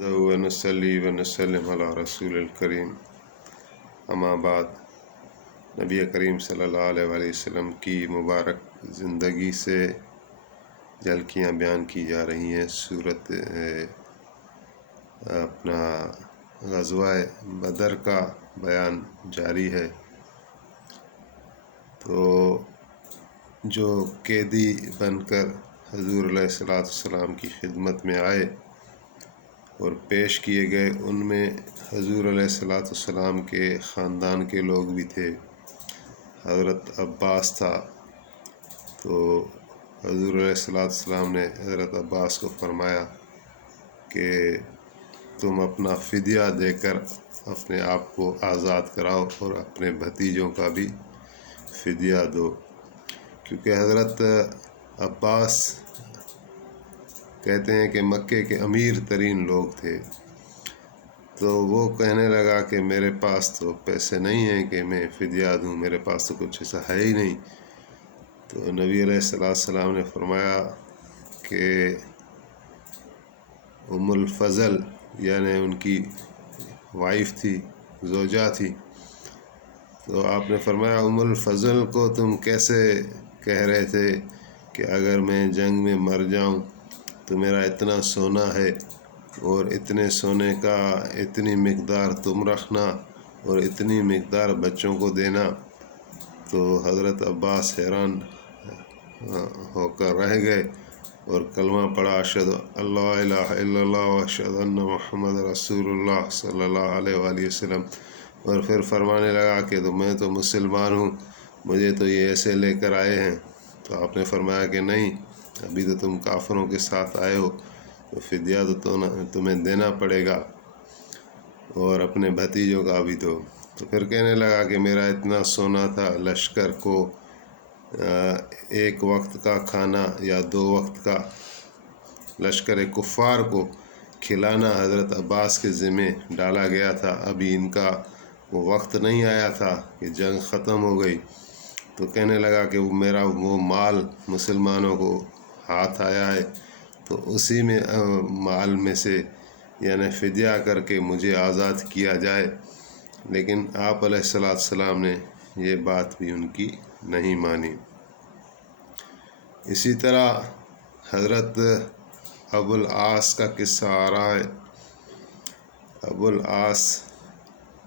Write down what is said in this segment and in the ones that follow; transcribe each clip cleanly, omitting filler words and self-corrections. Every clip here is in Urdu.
ونصلی ونسلم علی رسول الکریم اما بعد۔ نبی کریم صلی اللہ علیہ وآلہ وسلم کی مبارک زندگی سے جھلکیاں بیان کی جا رہی ہیں۔ سورت اپنا غزوہ بدر کا بیان جاری ہے۔ تو جو قیدی بن کر حضور علیہ السلام کی خدمت میں آئے اور پیش کیے گئے، ان میں حضور علیہ السلام کے خاندان کے لوگ بھی تھے۔ حضرت عباس تھا، تو حضور علیہ السلام نے حضرت عباس کو فرمایا کہ تم اپنا فدیہ دے کر اپنے آپ کو آزاد کراؤ اور اپنے بھتیجوں کا بھی فدیہ دو، کیونکہ حضرت عباس کہتے ہیں کہ مکے کے امیر ترین لوگ تھے۔ تو وہ کہنے لگا کہ میرے پاس تو پیسے نہیں ہیں کہ میں فدیہ دوں، میرے پاس تو کچھ ایسا ہے ہی نہیں۔ تو نبی علیہ السلام نے فرمایا کہ ام الفضل، یعنی ان کی وائف تھی، زوجہ تھی، تو آپ نے فرمایا ام الفضل کو تم کیسے کہہ رہے تھے کہ اگر میں جنگ میں مر جاؤں تو میرا اتنا سونا ہے اور اتنے سونے کا اتنی مقدار تم رکھنا اور اتنی مقدار بچوں کو دینا۔ تو حضرت عباس حیران ہو کر رہ گئے اور کلمہ پڑھا، اشہد اللہ الہ الا اللہ و اشہد ان محمد رسول اللہ صلی اللہ علیہ وآلہ وسلم، اور پھر فرمانے لگا کہ میں تو مسلمان ہوں، مجھے تو یہ ایسے لے کر آئے ہیں۔ تو آپ نے فرمایا کہ نہیں، ابھی تو تم کافروں کے ساتھ آئے ہو، تو فدیہ تو تمہیں دینا پڑے گا، اور اپنے بھتیجوں کا بھی دو۔ تو پھر کہنے لگا کہ میرا اتنا سونا تھا، لشکر کو ایک وقت کا کھانا یا 2 وقت کا لشکر کفار کو کھلانا حضرت عباس کے ذمہ ڈالا گیا تھا۔ ابھی ان کا وہ وقت نہیں آیا تھا کہ جنگ ختم ہو گئی۔ تو کہنے لگا کہ میرا وہ مال مسلمانوں کو ہاتھ آیا ہے، تو اسی میں مال میں سے یعنی فدیہ کر کے مجھے آزاد کیا جائے۔ لیکن آپ علیہ السلام نے یہ بات بھی ان کی نہیں مانی۔ اسی طرح حضرت ابو العاص کا قصہ آ رہا ہے۔ ابو العاص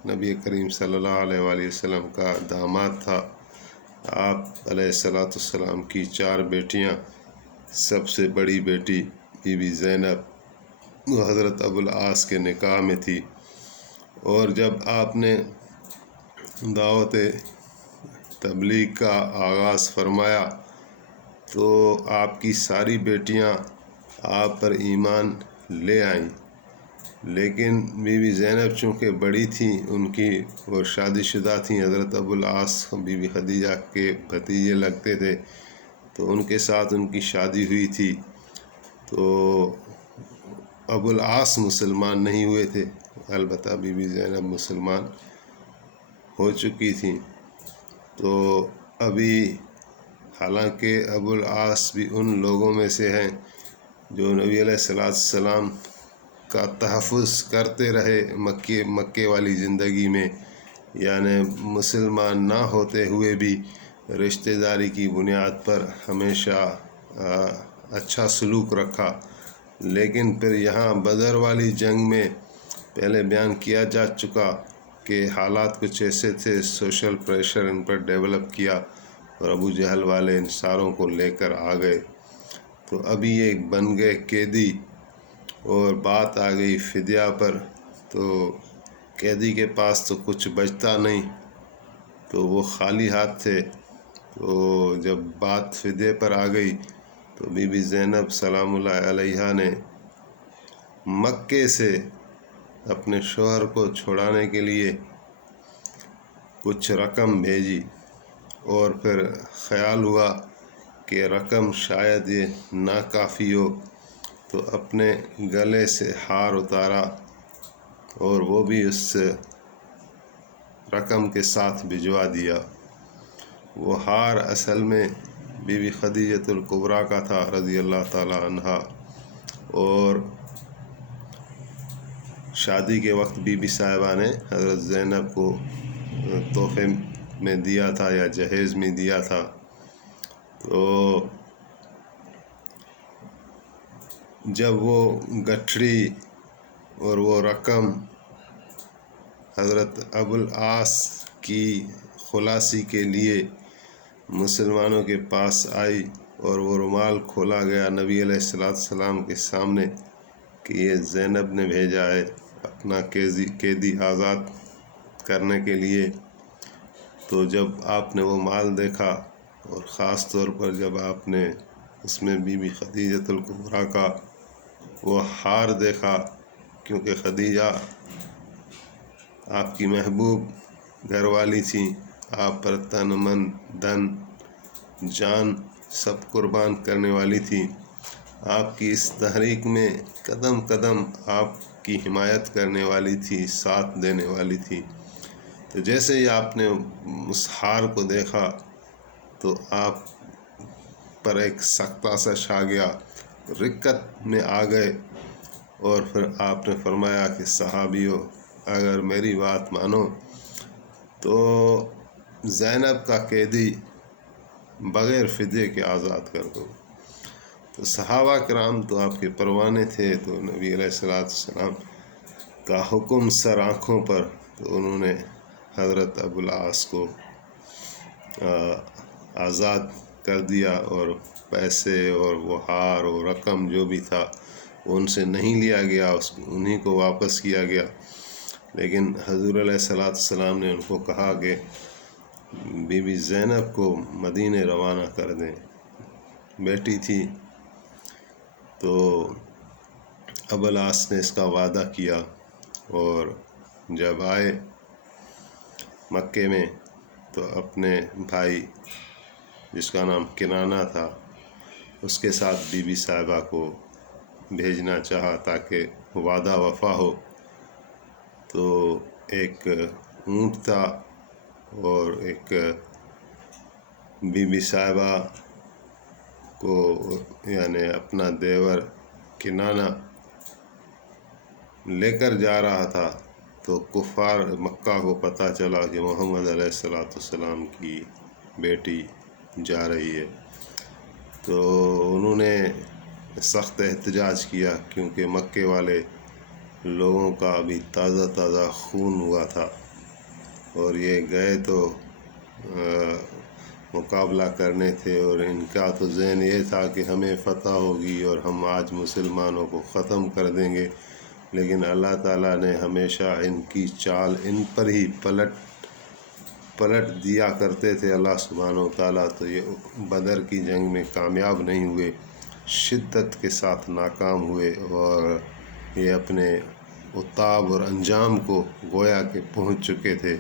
نبی کریم صلی اللہ علیہ وآلہ وسلم کا داماد تھا۔ آپ علیہ السلام کی 4 بیٹیاں، سب سے بڑی بیٹی بی بی زینب وہ حضرت ابو العاص کے نکاح میں تھی، اور جب آپ نے دعوت تبلیغ کا آغاز فرمایا تو آپ کی ساری بیٹیاں آپ پر ایمان لے آئیں، لیکن بی بی زینب چونکہ بڑی تھیں، ان کی اور شادی شدہ تھیں، حضرت ابو العاص بی بی خدیجہ کے بھتیجے لگتے تھے، تو ان کے ساتھ ان کی شادی ہوئی تھی۔ تو ابو العاص مسلمان نہیں ہوئے تھے، البتہ بی بی زینب مسلمان ہو چکی تھیں۔ تو ابھی حالانکہ ابو العاص بھی ان لوگوں میں سے ہیں جو نبی علیہ السلام کا تحفظ کرتے رہے مکے والی زندگی میں، یعنی مسلمان نہ ہوتے ہوئے بھی رشتہ داری کی بنیاد پر ہمیشہ اچھا سلوک رکھا۔ لیکن پھر یہاں بدر والی جنگ میں پہلے بیان کیا جا چکا کہ حالات کچھ ایسے تھے، سوشل پریشر ان پر ڈیولپ کیا اور ابو جہل والے ان ساروں کو لے کر آ گئے۔ تو ابھی یہ بن گئے قیدی، اور بات آ گئی فدیہ پر، تو قیدی کے پاس تو کچھ بچتا نہیں، تو وہ خالی ہاتھ تھے۔ تو جب بات فدیہ پر آ گئی تو بی بی زینب سلام اللہ علیہا نے مکے سے اپنے شوہر کو چھڑانے کے لیے کچھ رقم بھیجی، اور پھر خیال ہوا کہ رقم شاید یہ ناکافی ہو، تو اپنے گلے سے ہار اتارا اور وہ بھی اس رقم کے ساتھ بھجوا دیا۔ وہ ہار اصل میں بی بی خدیجۃ الکبریٰ کا تھا رضی اللہ تعالی عنہا، اور شادی کے وقت بی بی صاحبہ نے حضرت زینب کو تحفے میں دیا تھا یا جہیز میں دیا تھا. تو جب وہ گٹھڑی اور وہ رقم حضرت ابوالعاص کی خلاصی کے لیے مسلمانوں کے پاس آئی اور وہ رومال کھولا گیا نبی علیہ السلام کے سامنے کہ یہ زینب نے بھیجا ہے اپنا قیدی آزاد کرنے کے لیے، تو جب آپ نے وہ مال دیکھا اور خاص طور پر جب آپ نے اس میں بی بی خدیجۃ الکبریٰ کا وہ ہار دیکھا، کیونکہ خدیجہ آپ کی محبوب گھر والی تھیں، آپ پر تن من دھن جان سب قربان کرنے والی تھی، آپ کی اس تحریک میں قدم قدم آپ کی حمایت کرنے والی تھی، ساتھ دینے والی تھی. تو جیسے ہی آپ نے اس ہار کو دیکھا تو آپ پر ایک سختہ سا چھا گیا، رقت میں آ گئے، اور پھر آپ نے فرمایا کہ صحابیوں اگر میری بات مانو تو زینب کا قیدی بغیر فدیے کے آزاد کر دو. تو صحابہ کرام تو آپ کے پروانے تھے، تو نبی علیہ السلام کا حکم سر آنکھوں پر، تو انہوں نے حضرت ابوالعاص کو آزاد کر دیا، اور پیسے اور وہ ہار اور رقم جو بھی تھا وہ ان سے نہیں لیا گیا، انہی کو واپس کیا گیا. لیکن حضور علیہ السلام نے ان کو کہا کہ بی بی زینب کو مدینے روانہ کر دیں، بیٹی تھی. تو ابوالعاص نے اس کا وعدہ کیا، اور جب آئے مکے میں تو اپنے بھائی جس کا نام کنانہ تھا اس کے ساتھ بی بی صاحبہ کو بھیجنا چاہا تاکہ وعدہ وفا ہو. تو ایک اونٹ تھا اور ایک بی بی صاحبہ کو یعنی اپنا دیور کنانہ لے کر جا رہا تھا. تو کفار مکہ کو پتہ چلا کہ محمد علیہ السلام کی بیٹی جا رہی ہے، تو انہوں نے سخت احتجاج کیا، کیونکہ مکے والے لوگوں کا ابھی تازہ خون ہوا تھا، اور یہ گئے تو مقابلہ کرنے تھے، اور ان کا تو ذہن یہ تھا کہ ہمیں فتح ہوگی اور ہم آج مسلمانوں کو ختم کر دیں گے. لیکن اللہ تعالیٰ نے ہمیشہ ان کی چال ان پر ہی پلٹ دیا کرتے تھے اللہ سبحانہ و تعالیٰ. تو یہ بدر کی جنگ میں کامیاب نہیں ہوئے، شدت کے ساتھ ناکام ہوئے، اور یہ اپنے عتاب اور انجام کو گویا کہ پہنچ چکے تھے.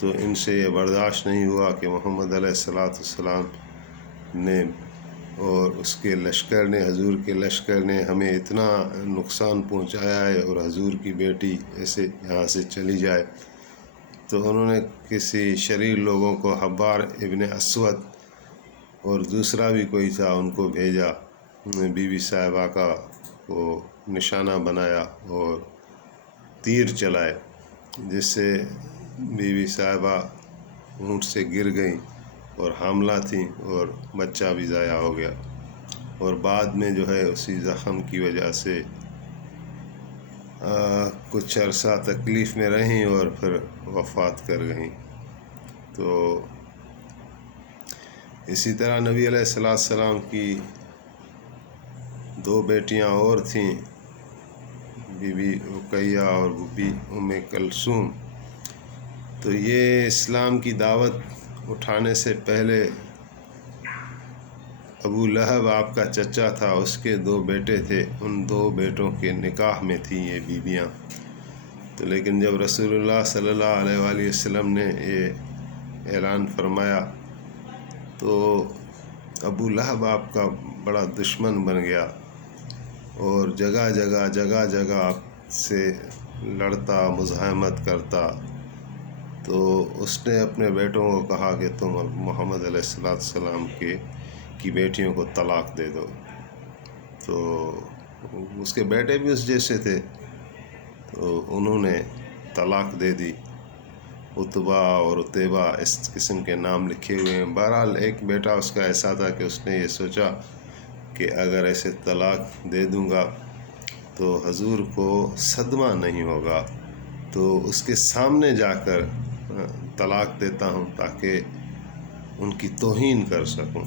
تو ان سے یہ برداشت نہیں ہوا کہ محمد علیہ السلام نے اور اس کے لشکر نے، حضور کے لشکر نے ہمیں اتنا نقصان پہنچایا ہے، اور حضور کی بیٹی ایسے یہاں سے چلی جائے. تو انہوں نے کسی شریر لوگوں کو حبار ابن اسود اور دوسرا بھی کوئی تھا، ان کو بھیجا، بی بی صاحبہ کا کو نشانہ بنایا اور تیر چلائے، جس سے بی بی صاحبہ اونٹ سے گر گئیں اور حاملہ تھیں، اور بچہ بھی ضائع ہو گیا، اور بعد میں جو ہے اسی زخم کی وجہ سے کچھ عرصہ تکلیف میں رہیں اور پھر وفات کر گئیں. تو اسی طرح نبی علیہ السلام کی 2 بیٹیاں اور تھیں، بی بی رقیہ اور بی ام کلثوم. تو یہ اسلام کی دعوت اٹھانے سے پہلے ابو لہب آپ کا چچا تھا، اس کے 2 بیٹے تھے، ان 2 بیٹوں کے نکاح میں تھیں یہ بیویاں. تو لیکن جب رسول اللہ صلی اللہ علیہ وآلہ وسلم نے یہ اعلان فرمایا تو ابو لہب آپ کا بڑا دشمن بن گیا، اور جگہ جگہ آپ سے لڑتا، مزاحمت کرتا. تو اس نے اپنے بیٹوں کو کہا کہ تم محمد علیہ السلام کی بیٹیوں کو طلاق دے دو. تو اس کے بیٹے بھی اس جیسے تھے، تو انہوں نے طلاق دے دی۔ عتبہ اور عتیبہ اس قسم کے نام لکھے ہوئے ہیں۔ بہرحال ایک بیٹا اس کا ایسا تھا کہ اس نے یہ سوچا کہ اگر ایسے طلاق دے دوں گا تو حضور کو صدمہ نہیں ہوگا، تو اس کے سامنے جا کر طلاق دیتا ہوں تاکہ ان کی توہین کر سکوں۔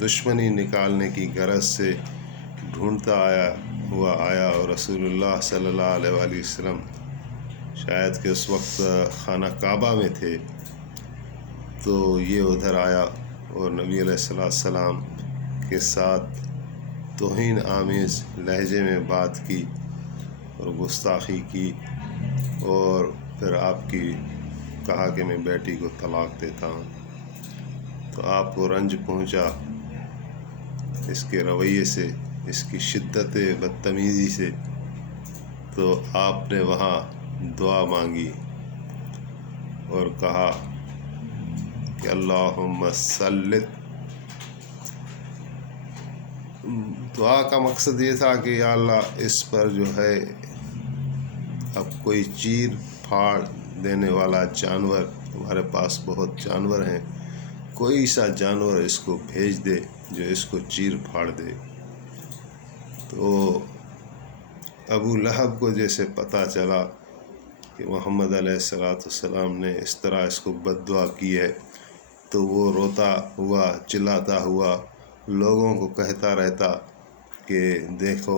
دشمنی نکالنے کی غرض سے ڈھونڈتا آیا اور رسول اللہ صلی اللہ علیہ وآلہ وسلم شاید کہ اس وقت خانہ کعبہ میں تھے، تو یہ ادھر آیا اور نبی علیہ السلام کے ساتھ توہین آمیز لہجے میں بات کی اور گستاخی کی، اور پھر آپ کی کہا کہ میں بیٹی کو طلاق دیتا ہوں۔ تو آپ کو رنج پہنچا اس کے رویے سے، اس کی شدت بدتمیزی سے، تو آپ نے وہاں دعا مانگی اور کہا کہ اللہم سلط۔ دعا کا مقصد یہ تھا کہ یا اللہ اس پر جو ہے اب کوئی چیر پھاڑ دینے والا جانور، تمہارے پاس بہت جانور ہیں، کوئی سا جانور اس کو بھیج دے جو اس کو چیر پھاڑ دے۔ تو ابو لہب کو جیسے پتہ چلا کہ محمد علیہ السلام نے اس طرح اس کو بد دعا کی ہے، تو وہ روتا ہوا چلاتا ہوا لوگوں کو کہتا رہتا کہ دیکھو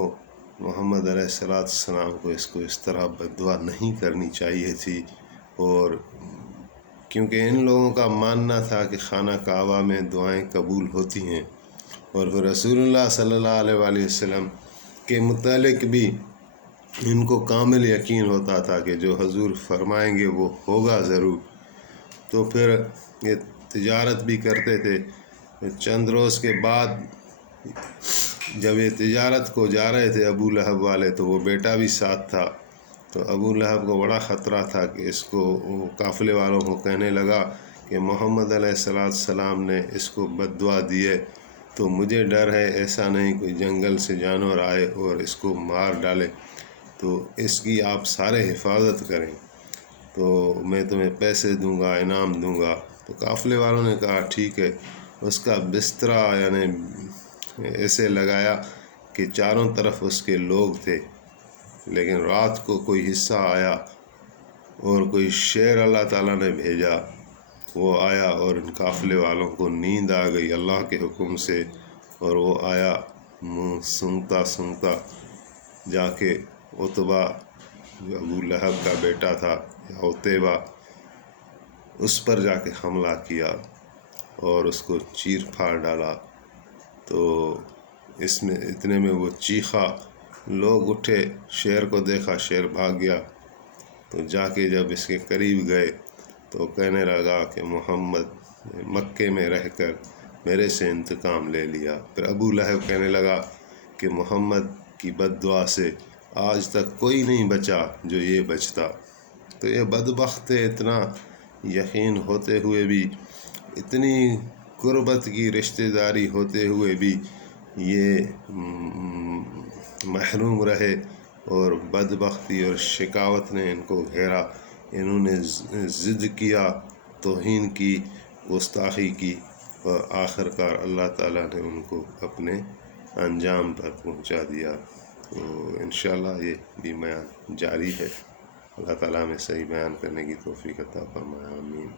محمد علیہ السلام کو اس طرح بد دعا نہیں کرنی چاہیے تھی۔ اور کیونکہ ان لوگوں کا ماننا تھا کہ خانہ کعبہ میں دعائیں قبول ہوتی ہیں، اور پھر رسول اللہ صلی اللہ علیہ وآلہ وسلم کے متعلق بھی ان کو کامل یقین ہوتا تھا کہ جو حضور فرمائیں گے وہ ہوگا ضرور۔ تو پھر یہ تجارت بھی کرتے تھے۔ چند روز کے بعد جب یہ تجارت کو جا رہے تھے ابو لہب والے، تو وہ بیٹا بھی ساتھ تھا، تو ابو لہب کو بڑا خطرہ تھا کہ اس کو قافلے والوں کو کہنے لگا کہ محمد علیہ السلام نے اس کو بد دعا دی ہے، تو مجھے ڈر ہے ایسا نہیں کوئی جنگل سے جانور آئے اور اس کو مار ڈالے، تو اس کی آپ سارے حفاظت کریں، تو میں تمہیں پیسے دوں گا، انعام دوں گا۔ تو قافلے والوں نے کہا ٹھیک ہے۔ اس کا بسترا یعنی ایسے لگایا کہ چاروں طرف اس کے لوگ تھے، لیکن رات کو کوئی حصہ آیا اور کوئی شیر اللہ تعالیٰ نے بھیجا، وہ آیا اور ان قافلے والوں کو نیند آ گئی اللہ کے حکم سے، اور وہ آیا منہ سونگھتا سونگھتا جا کے عتبہ جو ابو لہب کا بیٹا تھا یا عتیبہ، اس پر جا کے حملہ کیا اور اس کو چیر پھاڑ ڈالا۔ تو اس میں اتنے میں وہ چیخا، لوگ اٹھے، شیر کو دیکھا، شیر بھاگ گیا، تو جا کے جب اس کے قریب گئے تو کہنے لگا کہ محمد مکے میں رہ کر میرے سے انتقام لے لیا۔ پھر ابو لہب کہنے لگا کہ محمد کی بد دعا سے آج تک کوئی نہیں بچا جو یہ بچتا۔ تو یہ بدبخت تھے، اتنا یقین ہوتے ہوئے بھی، اتنی قربت کی رشتہ داری ہوتے ہوئے بھی یہ محروم رہے، اور بدبختی اور شقاوت نے ان کو گھیرا۔ انہوں نے ضد کیا، توہین کی، گستاخی کی، اور آخر کار اللہ تعالیٰ نے ان کو اپنے انجام پر پہنچا دیا۔ تو انشاءاللہ یہ بھی بیان جاری ہے۔ اللہ تعالیٰ میں صحیح بیان کرنے کی توفیق عطا فرمائے، آمین۔